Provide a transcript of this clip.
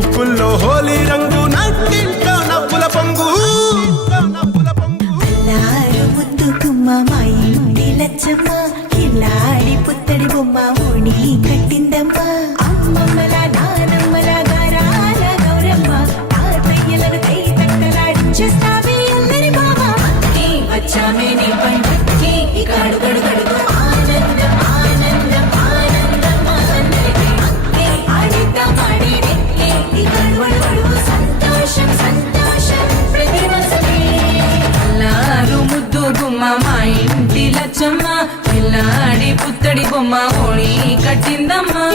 ముక్కుల్లో హోలీ రంగు నట్టింట్లో నవ్వుల పొంగు అల్లారు ముద్దు గుమ్మ మా ఇంటి లచ్చమ్మ కిల్లాడి పుత్తడి బొమ్మ ఓణి కట్టిందమ్మా అమ్మమ్మల నానమ్మల గారాల గౌరమ్మ తాతయ్యలను కై తట్టలాడించేస్తావే అల్లరి మామ అక్కి వచ్చామే నీ పండక్కి ఇక అడుగడు గడుగు ఆనందం ఆనందం ఆనందం అందరికీ అక్కి ఆడిద్దాం ఆడి నెక్కి ఇక అడుగడు సంతోషం సంతోషం ప్రతి మనసుకి అల్లారు ముద్దు గుమ్మ మా ఇంటి లచ్చమ్మ పిల్లాడి పుత్తడి బొమ్మ ఓణి కట్టిందమ్మా